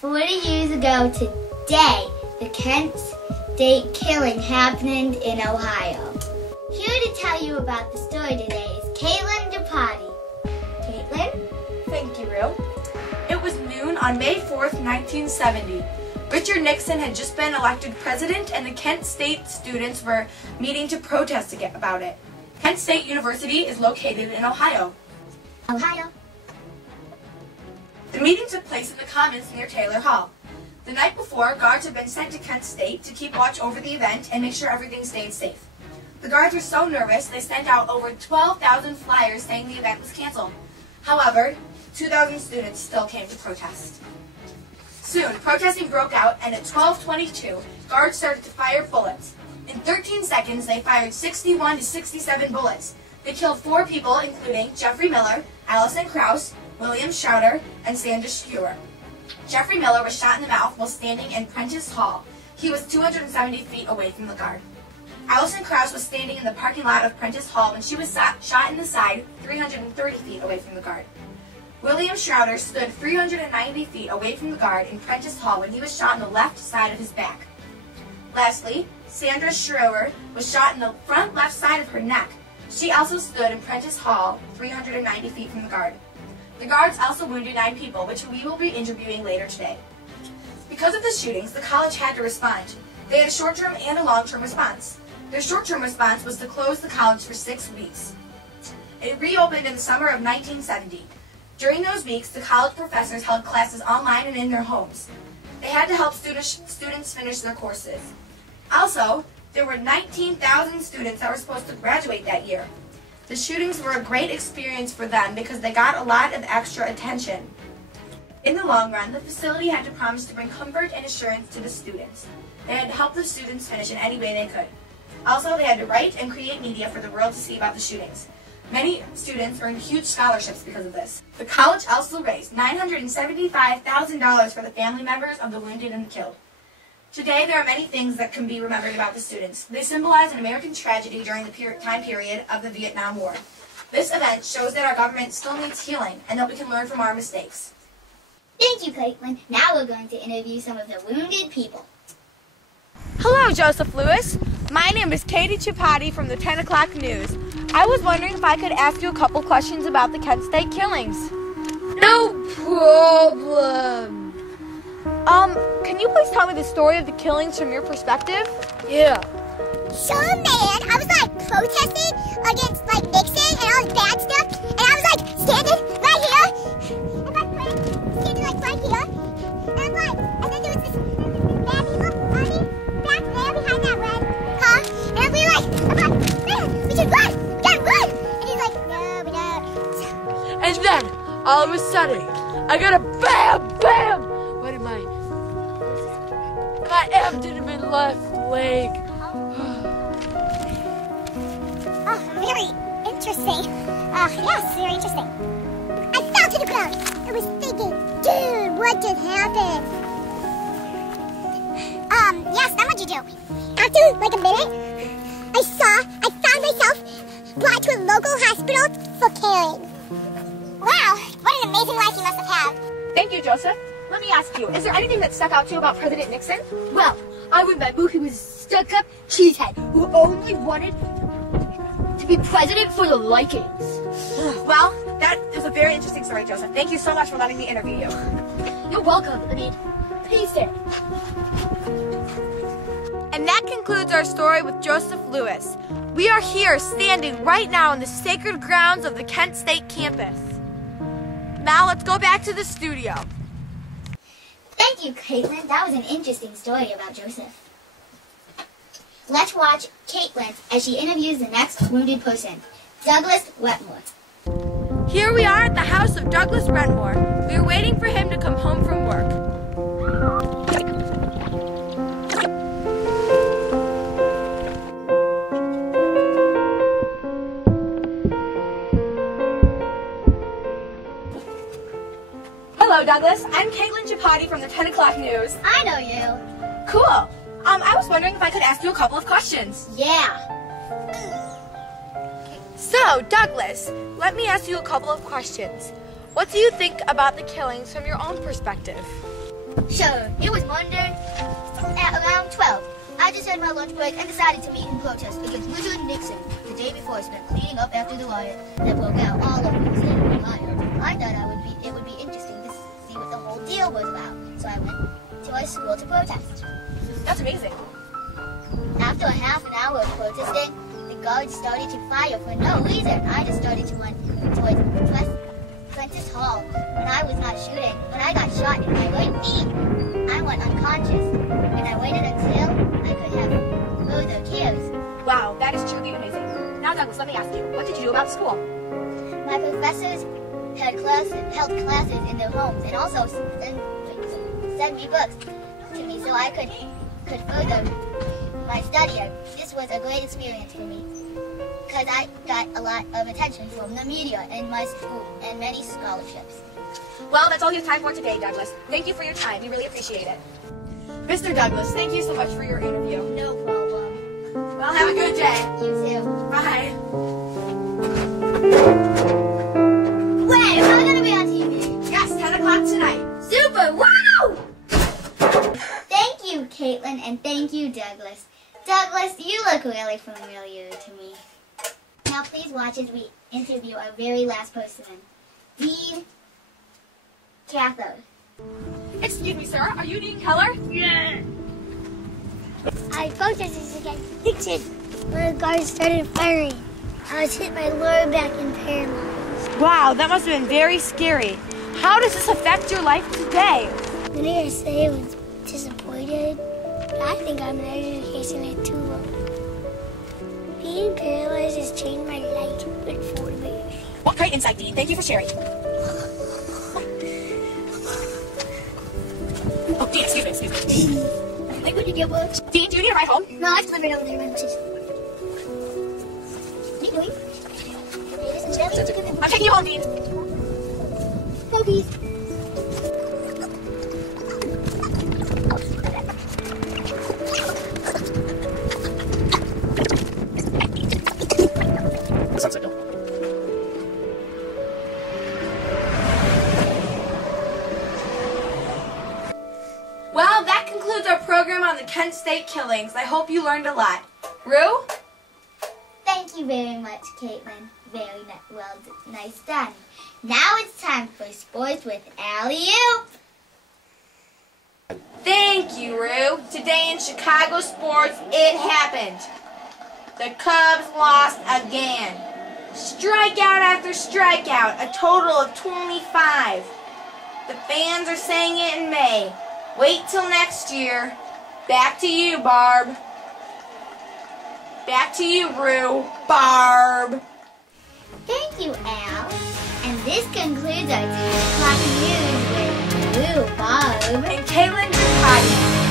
40 years ago today, the Kent State killing happened in Ohio. Here to tell you about the story today is Caitlin DePati. Caitlin? Thank you, Rue. It was noon on May 4th, 1970. Richard Nixon had just been elected president, and the Kent State students were meeting to protest about it. Kent State University is located in Ohio. Ohio. The meeting took place in the Commons near Taylor Hall. The night before, guards had been sent to Kent State to keep watch over the event and make sure everything stayed safe. The guards were so nervous, they sent out over 12,000 flyers saying the event was canceled. However, 2,000 students still came to protest. Soon, protesting broke out, and at 12:22, guards started to fire bullets. In 13 seconds, they fired 61 to 67 bullets. They killed 4 people, including Jeffrey Miller, Allison Krauss, William Schroeder, and Sandra Stewart. Jeffrey Miller was shot in the mouth while standing in Prentice Hall. He was 270 feet away from the guard. Allison Krauss was standing in the parking lot of Prentice Hall when she was shot in the side 330 feet away from the guard. William Schroeder stood 390 feet away from the guard in Prentice Hall when he was shot in the left side of his back. Lastly, Sandra Schroeder was shot in the front left side of her neck. She also stood in Prentice Hall 390 feet from the guard. The guards also wounded 9 people, which we will be interviewing later today. Because of the shootings, the college had to respond. They had a short-term and a long-term response. Their short-term response was to close the college for 6 weeks. It reopened in the summer of 1970. During those weeks, the college professors held classes online and in their homes. They had to help students finish their courses. Also, there were 19,000 students that were supposed to graduate that year. The shootings were a great experience for them because they got a lot of extra attention. In the long run, the facility had to promise to bring comfort and assurance to the students. They had to help the students finish in any way they could. Also, they had to write and create media for the world to see about the shootings. Many students earned huge scholarships because of this. The college also raised $975,000 for the family members of the wounded and the killed. Today, there are many things that can be remembered about the students. They symbolize an American tragedy during the time period of the Vietnam War. This event shows that our government still needs healing and that we can learn from our mistakes. Thank you, Caitlin. Now we're going to interview some of the wounded people. Hello, Joseph Lewis. My name is Katie Chapati from the 10 o'clock news. I was wondering if I could ask you a couple questions about the Kent State killings. No problem. Can you please tell me the story of the killings from your perspective? Yeah. So mad, I was protesting against Nixon and all his bad stuff, and I was standing right here, and my friend standing right here, and then there was this bad people on me back there behind that red car, and we were man, we should run, we gotta run, and he's no, we don't. And then, all of a sudden, I got a bam, bam. What am I? My abdomen left leg. Really interesting. Yes, very interesting. I fell to the ground. I was thinking, dude, what just happened? Yes, then what'd you do? After, a minute, I found myself brought to a local hospital for caring. Wow, what an amazing life you must have had. Thank you, Joseph. Let me ask you, is there anything that stuck out to you about President Nixon? Well, I remember he was a stuck-up cheesehead who only wanted to be president for the Vikings. Well, that is a very interesting story, Joseph. Thank you so much for letting me interview you. You're welcome. Peace out. And that concludes our story with Joseph Lewis. We are here standing right now in the sacred grounds of the Kent State campus. Now let's go back to the studio. Thank you, Caitlin. That was an interesting story about Joseph. Let's watch Caitlin as she interviews the next wounded person, Douglas Wetmore. Here we are at the house of Douglas Wetmore. We are waiting for him to come home from work. Hello, Douglas. I'm Caitlin Chapati from the 10 o'clock news. I know you. Cool. I was wondering if I could ask you a couple of questions. Yeah. So, Douglas, let me ask you a couple of questions. What do you think about the killings from your own perspective? Sure, it was Monday at around 12. I just had my lunch break and decided to meet in protest against Richard Nixon. The day before, spent cleaning up after the riot that broke out all over the state of Ohio. I thought it would be interesting to see what the whole deal was about, so I went to our school to protest. That's amazing. After a half an hour of protesting, the guards started to fire for no reason. I just started to run towards Prentice Hall when I was not shooting. When I got shot in my right knee, I went unconscious, and I waited until I could have further cares. Wow, that is truly amazing. Now, Douglas, let me ask you, what did you do about school? My professors held classes in their homes and also sent me books to me so I could further my study. This was a great experience for me because I got a lot of attention from the media and my school and many scholarships. Well, that's all you have time for today, Douglas. Thank you for your time. We really appreciate it. Mr. Douglas, thank you so much for your interview. No problem. Well, have a good day. You too. Bye. Wait, am I going to be on TV? Yes, 10 o'clock tonight. Super! Wow! Thank you, Caitlin, and thank you, Douglas. Douglas, you look really familiar to me. Now please watch as we interview our very last person, Dean Cathode. Excuse me, sir. Are you Dean Keller? Yeah. I protested against Nixon when the guards started firing. I was hit my lower back and paralyzed. Wow, that must have been very scary. How does this affect your life today? The NRSA was disappointed. I think I'm an education at too long. Being paralyzed has changed my life for me. What great insight, Dean. Thank you for sharing. Oh, Dean, excuse me. Like when you get books. Dean, do you need a ride home? No, I just live right over there. What are you doing? I'm taking you home, Dean. Puppies. Sunset Hill. Well, that concludes our program on the Kent State killings. I hope you learned a lot. Rue? Thank you very much, Caitlin. Very nice done. Now it's time for sports with Alley-oop. Thank you, Rue. Today in Chicago sports, it happened. The Cubs lost again. Strikeout after strikeout, a total of 25. The fans are saying it in May. Wait till next year. Back to you, Barb. Back to you, Rue. Barb. Thank you, Al. And this concludes our 10 o'clock news with Rue, Barb, And Caitlin Ducati.